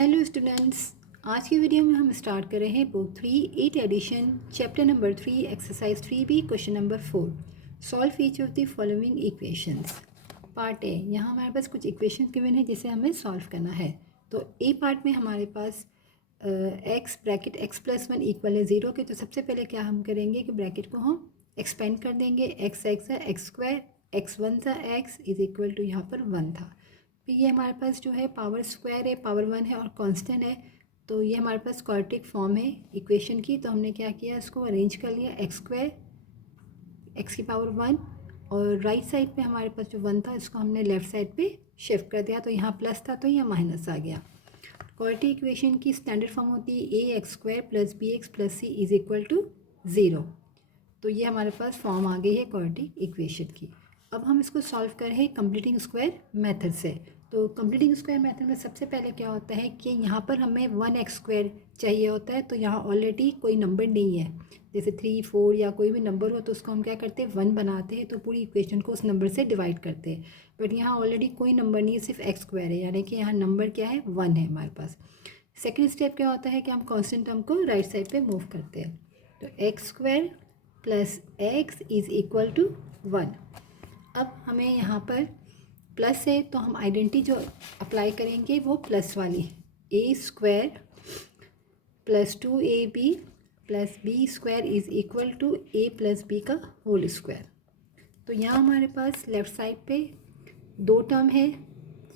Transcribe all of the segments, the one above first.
Hello students, आज की video में हम स्टार्ट कर रहे हैं book 3 8 edition chapter number 3 exercise 3B question number 4 solve each of the following equations. Part A, यहाँ हमारे पास कुछ इक्वेशन गिवन है जिसे हमें सॉल्व करना है। तो ए पार्ट में हमारे पास x bracket x plus one equal है 0 के। तो सबसे पहले क्या हम करेंगे कि ब्रैकेट को हम एक्सपेंड कर देंगे। एक्स एक्स है एक्स स्क्वायर, एक्स वन था एक्स इज इक्वल टू यहाँ पर 1 था। फिर ये हमारे पास जो है पावर स्क्वायर है, पावर 1 है और कांस्टेंट है। तो ये हमारे पास क्वाड्रेटिक फॉर्म है इक्वेशन की। तो हमने क्या किया, इसको अरेंज कर लिया। एक्स स्क्वायर एक्स की पावर 1 और राइट साइड पे हमारे पास जो 1 था इसको हमने लेफ़्ट साइड पे शिफ्ट कर दिया। तो यहाँ प्लस था तो यहाँ माइनस आ गया। क्वाड्रेटिक इक्वेशन की स्टैंडर्ड फॉर्म होती है a x square plus b x plus c is equal to 0। तो ये हमारे पास फॉर्म आ गई है क्वाड्रेटिक इक्वेशन की। अब हम इसको सॉल्व कर रहे हैं कंप्लीटिंग स्क्वायर मेथड से। तो कंप्लीटिंग स्क्वायर मेथड में सबसे पहले क्या होता है कि यहाँ पर हमें 1x स्क्वायर चाहिए होता है। तो यहाँ ऑलरेडी कोई नंबर नहीं है, जैसे 3 4 या कोई भी नंबर हो तो उसको हम क्या करते हैं 1 बनाते हैं। तो पूरी इक्वेशन को उस नंबर से डिवाइड करते हैं। बट यहाँ ऑलरेडी कोई नंबर नहीं है, सिर्फ एक्स स्क्वायर है, यानी कि यहाँ नंबर क्या है 1 है हमारे पास। सेकेंड स्टेप क्या होता है कि हम कॉन्स्टेंट टर्म को राइट साइड पर मूव करते हैं। तो x square plus x is equal to 1। अब हमें यहाँ पर प्लस है तो हम आइडेंटिटी जो अप्लाई करेंगे वो प्लस वाली, a square plus 2ab plus b square is equal to a plus B का होल स्क्वायर। तो यहाँ हमारे पास लेफ़्ट साइड पे 2 टर्म है,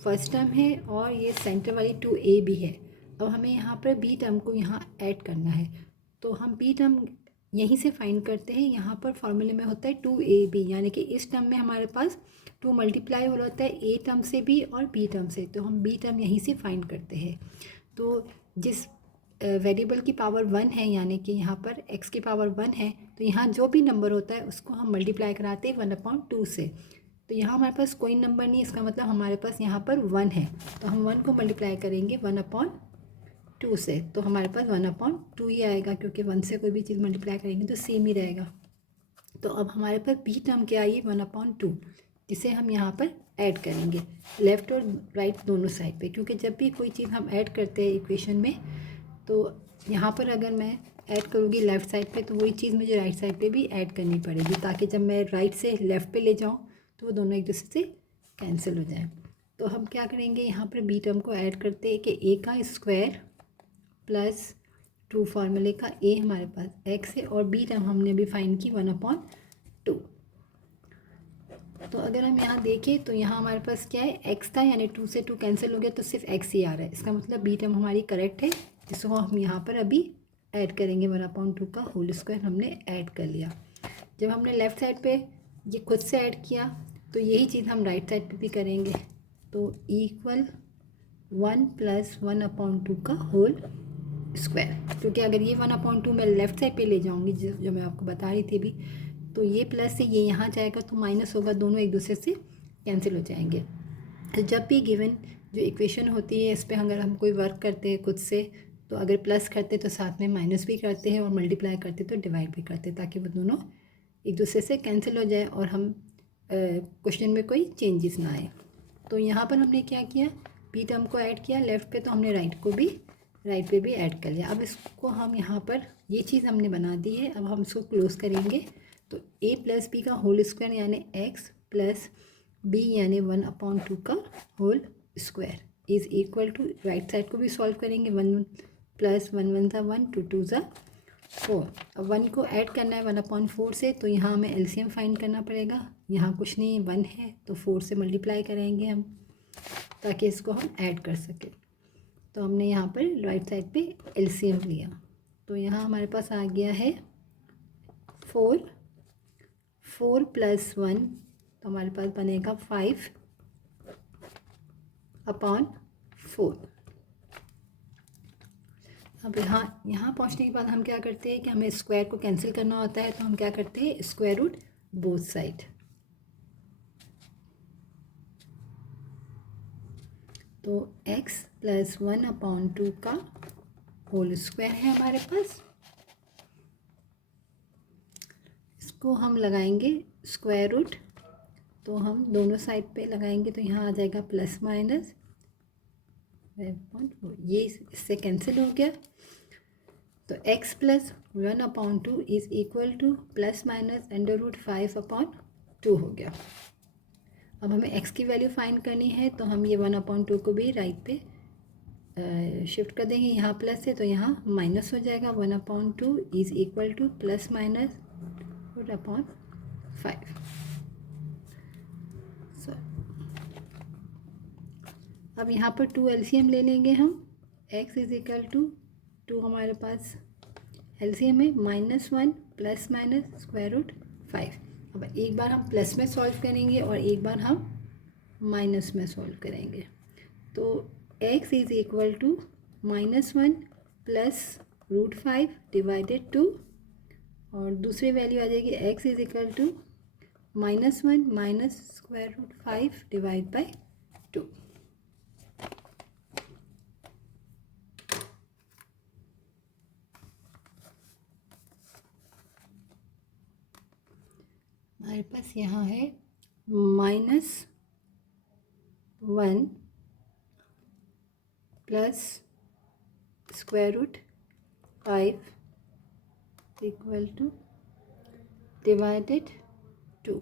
फर्स्ट टर्म है और ये सेंटर वाली 2ab है। अब हमें यहाँ पर बी टर्म को यहाँ ऐड करना है। तो हम बी टर्म यहीं से फाइंड करते हैं। यहाँ पर फॉर्मूले में होता है 2ab, यानी कि इस टर्म में हमारे पास 2 मल्टीप्लाई हो होता है ए टर्म से भी और बी टर्म से। तो हम बी टर्म यहीं से फाइंड करते हैं। तो जिस वेरिएबल की पावर 1 है, यानी कि यहाँ पर x की पावर 1 है, तो यहाँ जो भी नंबर होता है उसको हम मल्टीप्लाई कराते हैं 1/2 से। तो यहाँ हमारे पास कोई नंबर नहीं, इसका मतलब हमारे पास यहाँ पर 1 है। तो हम 1 को मल्टीप्लाई करेंगे 1/2 से। तो हमारे पास 1/2 ही आएगा, क्योंकि 1 से कोई भी चीज़ मल्टीप्लाई करेंगे तो सेम ही रहेगा। तो अब हमारे पास बी टर्म क्या आई 1/2, जिसे हम यहाँ पर ऐड करेंगे लेफ़्ट और राइट दोनों साइड पे। क्योंकि जब भी कोई चीज़ हम ऐड करते हैं इक्वेशन में, तो यहाँ पर अगर मैं ऐड करूँगी लेफ़्ट साइड पे तो वही चीज़ मुझे राइट साइड पे भी ऐड करनी पड़ेगी, ताकि जब मैं राइट से लेफ़्ट पे ले जाऊँ तो वो दोनों एक दूसरे से कैंसिल हो जाए। तो हम क्या करेंगे, यहाँ पर बी टर्म को ऐड करते हैं कि ए का स्क्वायर प्लस 2 फार्मूले का ए हमारे पास एक्स है और बी टर्म हमने अभी फाइंड की 1/2। तो अगर हम यहाँ देखें तो यहाँ हमारे पास क्या है, x था, यानी 2 से 2 कैंसिल हो गया तो सिर्फ x ही आ रहा है। इसका मतलब बी टर्म हमारी करेक्ट है, जिसको हम यहाँ पर अभी ऐड करेंगे 1/2 का होल स्क्वायर हमने ऐड कर लिया। जब हमने लेफ़्ट साइड पे ये खुद से ऐड किया तो यही चीज़ हम राइट साइड पे भी करेंगे। तो इक्वल 1 + 1/2 का होल स्क्वायर, क्योंकि अगर ये 1/2 मैं लेफ़्ट साइड पे ले जाऊँगी जो मैं आपको बता रही थी अभी, तो ये प्लस से ये यहाँ जाएगा तो माइनस होगा, दोनों एक दूसरे से कैंसिल हो जाएंगे। तो जब भी गिवन जो इक्वेशन होती है इस पर अगर हम कोई वर्क करते हैं खुद से, तो अगर प्लस करते तो साथ में माइनस भी करते हैं और मल्टीप्लाई करते तो डिवाइड भी करते, ताकि वो दोनों एक दूसरे से कैंसिल हो जाए और हम क्वेश्चन में कोई चेंजेस ना आए। तो यहाँ पर हमने क्या किया, बी टर्म को ऐड किया लेफ़्ट पे, तो हमने राइट पे भी ऐड कर लिया। अब इसको हम यहाँ पर ये चीज़ हमने बना दी है। अब हम इसको क्लोज करेंगे। तो a प्लस बी का होल स्क्वायर यानी x प्लस बी यानी 1/2 का whole square is equal to, right side को भी सॉल्व करेंगे, 1 + 1 1 = 1 2 2 = 4। अब 1 को ऐड करना है 1/4 से, तो यहाँ हमें एलसीएम फाइंड करना पड़ेगा। यहाँ कुछ नहीं 1 है तो 4 से मल्टीप्लाई करेंगे हम, ताकि इसको हम ऐड कर सकें। तो हमने यहाँ पर राइट साइड पे एलसीएम लिया। तो यहाँ हमारे पास आ गया है 4 + 1, तो हमारे पास बनेगा 5/4। अब यहाँ पहुँचने के बाद हम क्या करते हैं कि हमें स्क्वायर को कैंसिल करना होता है। तो हम क्या करते हैं, स्क्वायर रूट बोथ साइड। तो x + 1/2 का होल स्क्वायर है हमारे पास। इसको हम लगाएंगे स्क्वायर रूट, तो हम दोनों साइड पे लगाएंगे तो यहाँ आ जाएगा प्लस माइनस 5/4 ये इससे कैंसिल हो गया। तो x plus 1/2 is equal two plus minus √5/2 हो गया। अब हमें x की वैल्यू फाइंड करनी है, तो हम ये 1/2 को भी राइट पे शिफ्ट कर देंगे। यहाँ प्लस है तो यहाँ माइनस हो जाएगा। 1/2 is equal two plus minus √5। अब यहाँ पर 2 LCM ले लेंगे हम। x इज इक्वल टू 2 हमारे पास LCM है -1 प्लस माइनस √5। अब एक बार हम प्लस में सॉल्व करेंगे और एक बार हम माइनस में सॉल्व करेंगे। तो x is equal to -1 plus √5 divided 2, और दूसरी वैल्यू आ जाएगी x is equal to -1 minus √5 divide by 2। हमारे पास यहाँ है -1 प्लस √5 इक्वल टू डिवाइडेड 2।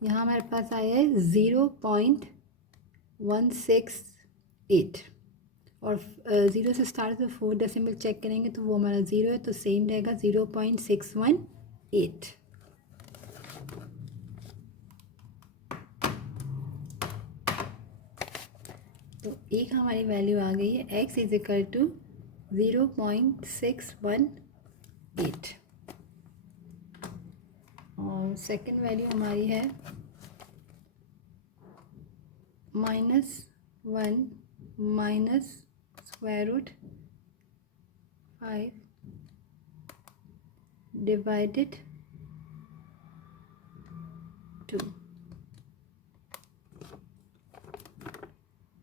यहाँ हमारे पास आया है 0.168, और 0 से स्टार्ट तो 4 डेसिमल चेक करेंगे तो वो हमारा 0 है, तो सेम रहेगा 0.618। तो एक हमारी वैल्यू आ गई है x इज इक्वल टू 0.618, और सेकंड वैल्यू हमारी है -1 माइनस √5 डिवाइडेड 2।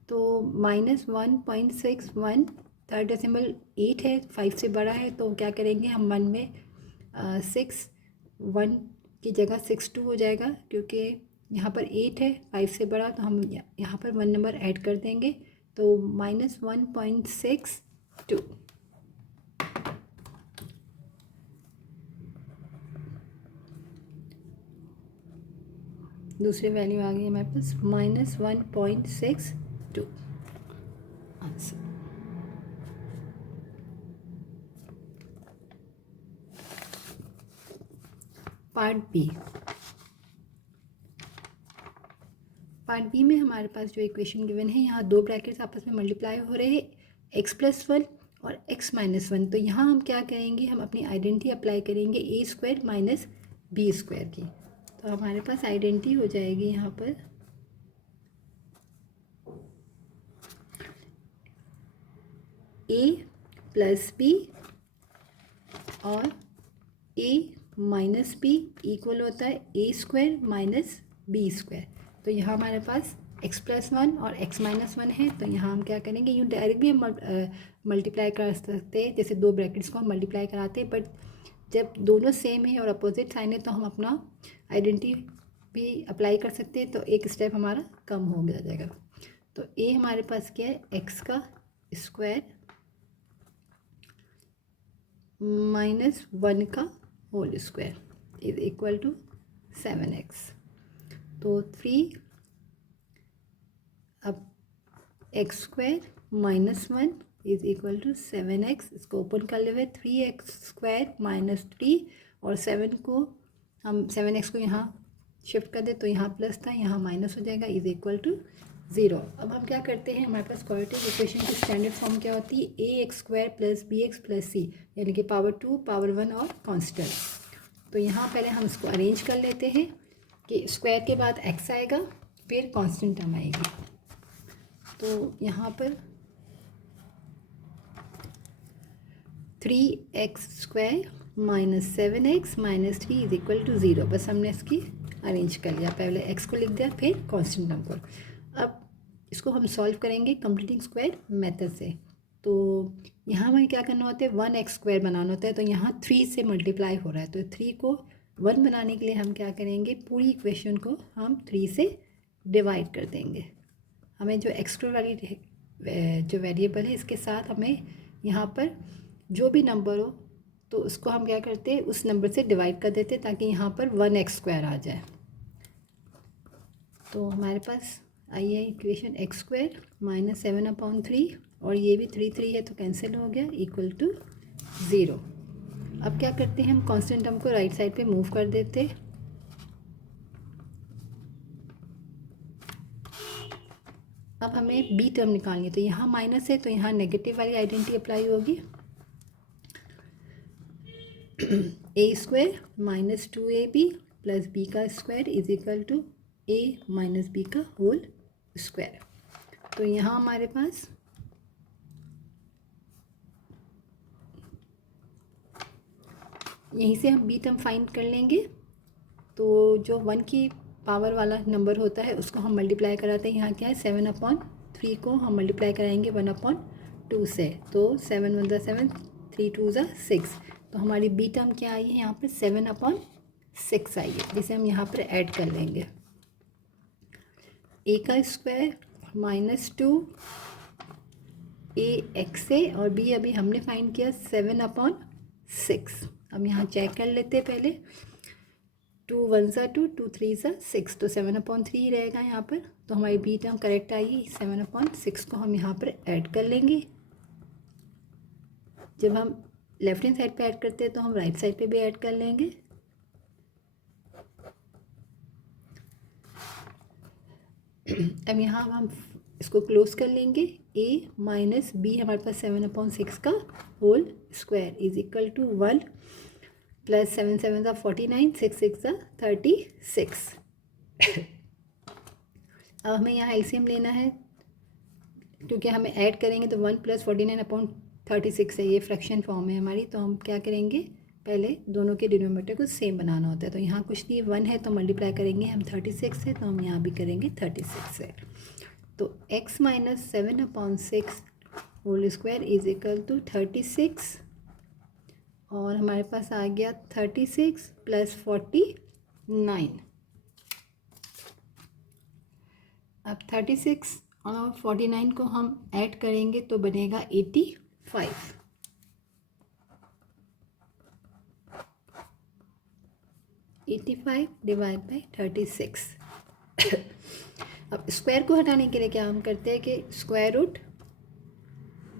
तो -1.61 थर्ड डेसिमल 8 है, 5 से बड़ा है, तो क्या करेंगे हम 1 में 1 की जगह 62 हो जाएगा, क्योंकि यहाँ पर 8 है, 5 से बड़ा, तो हम यहाँ पर 1 नंबर ऐड कर देंगे, तो -1.62। दूसरी वैल्यू आ गई हमारे पास -1.62 आंसर। पार्ट बी में हमारे पास जो इक्वेशन गिवन है, यहाँ दो ब्रैकेट्स आपस में मल्टीप्लाई हो रहे हैं, x+1 और x-1। तो यहाँ हम क्या करेंगे, हम अपनी आइडेंटिटी अप्लाई करेंगे a² माइनस b² की। तो हमारे पास आइडेंटिटी हो जाएगी यहाँ पर a प्लस b और a माइनस b इक्वल होता है a² माइनस b²। तो यहाँ हमारे पास x+1 और x-1 है, तो यहाँ हम क्या करेंगे, यूँ डायरेक्ट भी हम मल्टीप्लाई कर सकते हैं, जैसे दो ब्रैकेट्स को हम मल्टीप्लाई कराते हैं, बट जब दोनों सेम है और अपोजिट साइन है तो हम अपना आइडेंटिटी भी अप्लाई कर सकते हैं, तो एक स्टेप हमारा कम हो जाएगा। तो a हमारे पास क्या है, x का स्क्वायर -1 का whole square is equal to 7x। तो 3 अब x² -1 is equal to 7x। इसको ओपन कर ले हुए 3x² माइनस 3, और 7 को हम 7x को यहाँ शिफ्ट कर दे तो यहाँ प्लस था, यहाँ माइनस हो जाएगा, इज इक्वल टू 0। अब हम क्या करते हैं, हमारे पास क्वाड्रेटिक इक्वेशन की स्टैंडर्ड फॉर्म क्या होती है, ax² plus bx plus c, यानी कि पावर 2 पावर 1 और कांस्टेंट। तो यहाँ पहले हम इसको अरेंज कर लेते हैं कि स्क्वायर के बाद x आएगा, फिर कांस्टेंट टर्म आएगी। तो यहाँ पर 3x² minus 7x minus 3 is equal to 0। बस हमने इसकी अरेंज कर लिया, पहले x को लिख दिया फिर कांस्टेंट टर्म को। अब इसको हम सॉल्व करेंगे कंप्लीटिंग स्क्वायर मेथड से। तो यहाँ हमें क्या करना होता है, 1x² बनाना होता है, तो यहाँ 3 से मल्टीप्लाई हो रहा है, तो 3 को 1 बनाने के लिए हम क्या करेंगे, पूरी इक्वेशन को हम 3 से डिवाइड कर देंगे। हमें जो एक्स्ट्रा वाली जो वेरिएबल है इसके साथ हमें यहाँ पर जो भी नंबर हो तो उसको हम क्या करते हैं, उस नंबर से डिवाइड कर देते हैं ताकि यहाँ पर 1x² आ जाए। तो हमारे पास आई है इक्वेशन x² - 7/3 और ये भी 3 है तो कैंसिल हो गया, इक्वल टू 0। अब क्या करते हैं, हम कांस्टेंट टर्म को राइट साइड पे मूव कर देते। अब हमें बी टर्म निकालनी है, तो यहाँ माइनस है तो यहाँ नेगेटिव वाली आइडेंटिटी अप्लाई होगी। a² - 2ab + b का square is equal to a - b का होल स्क्वायर। तो यहाँ हमारे पास यहीं से हम बी टर्म फाइंड कर लेंगे। तो जो 1 की पावर वाला नंबर होता है उसको हम मल्टीप्लाई कराते हैं। यहाँ क्या है, 7/3 को हम मल्टीप्लाई कराएंगे 1/2 से, तो 7 × 1 = 7, 3 × 2 = 6। तो हमारी बी टर्म क्या आई है यहाँ पे, 7/6 आई है, जिसे हम यहाँ पर ऐड कर लेंगे। a का स्क्वायर -2 axa और b अभी हमने फाइंड किया 7/6। अब यहाँ चेक कर लेते हैं पहले, 2 × 1 = 2, 2 × 3 = 6, तो 7/3 ही रहेगा यहाँ पर। तो हमारी बी टर्म करेक्ट आई, 7/6 को हम यहाँ पर ऐड कर लेंगे। जब हम लेफ्ट हैंड साइड पे ऐड करते हैं तो हम राइट साइड पे भी ऐड कर लेंगे। अब यहाँ हम इसको क्लोज कर लेंगे। a - b हमारे पास 7/6 का whole square is equal to 1 + 7 × 7 = 49, 6 × 6 = 36। अब हमें यहाँ एलसीएम लेना है, क्योंकि हमें ऐड करेंगे तो 1 + 49/36 है, ये फ्रैक्शन फॉर्म है हमारी। तो हम क्या करेंगे, पहले दोनों के डिनोमिनेटर को सेम बनाना होता है। तो यहाँ कुछ नहीं, 1 है तो मल्टीप्लाई करेंगे हम 36 से, तो हम यहाँ भी करेंगे 36 से। तो x - 7/6 whole square is equal to 36, और हमारे पास आ गया 36 + 49। अब 36 और 49 को हम ऐड करेंगे तो बनेगा 85। 85 / 36। अब स्क्वायर को हटाने के लिए क्या हम करते हैं कि स्क्वायर रूट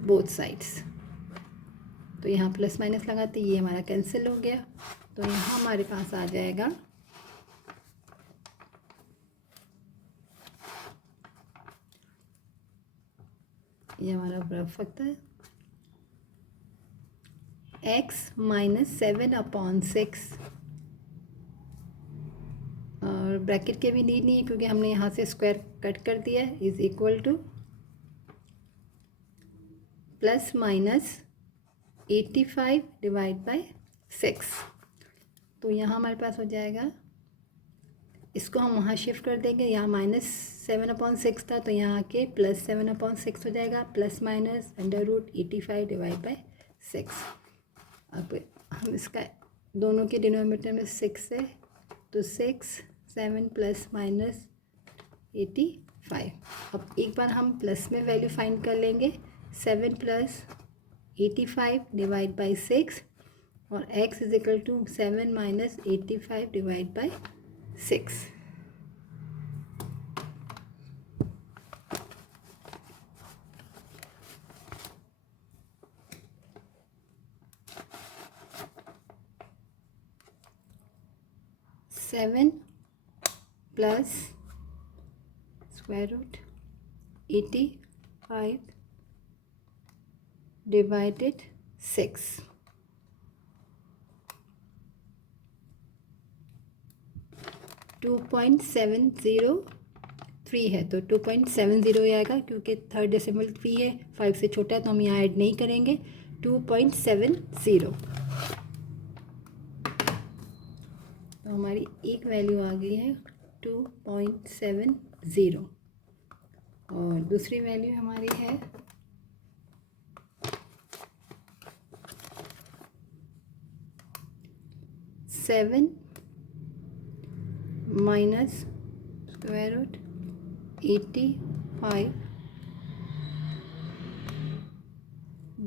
बोथ साइड्स, तो यहाँ प्लस माइनस लगाते, ये हमारा कैंसिल हो गया। तो यहाँ हमारे पास आ जाएगा ये हमारा बर्फ फैक्टर है, x - 7/6, और ब्रैकेट के भी नीड नहीं है क्योंकि हमने यहाँ से स्क्वायर कट कर दिया है, इज इक्वल टू ±85 / 6। तो यहाँ हमारे पास हो जाएगा, इसको हम वहाँ शिफ्ट कर देंगे, यहाँ -7/6 था तो यहाँ आके +7/6 हो जाएगा, ±√85 / 6। अब हम इसका दोनों के डिनोमिनेटर में 6 है तो 6, 7 ± 85। अब एक बार हम प्लस में वैल्यू फाइंड कर लेंगे, 7 + 85 / 6 और x is equal to 7 - 85 / 6। Seven plus √85 / 6। To 2.703 है तो 2.70 आएगा, क्योंकि थर्ड डेसिमल 3 है, 5 से छोटा है तो हम यहाँ ऐड नहीं करेंगे। 2.70, तो हमारी एक वैल्यू आ गई है 2.70, और दूसरी वैल्यू हमारी है 7 माइनस स्क्वायर रूट 85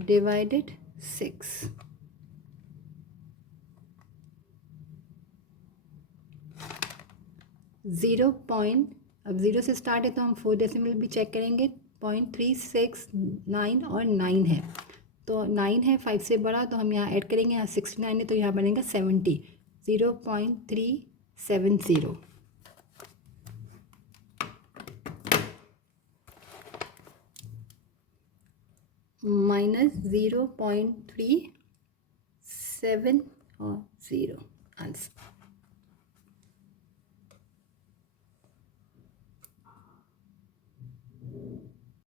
डिवाइडेड 6। अब 0 से स्टार्ट है तो हम 4 डेसिमल भी चेक करेंगे। 0.369 और 9 है, तो 9 है 5 से बड़ा, तो हम यहाँ ऐड करेंगे। यहाँ 69 है तो यहाँ बनेगा 70। 0.370 माइनस 0.370 आंसर।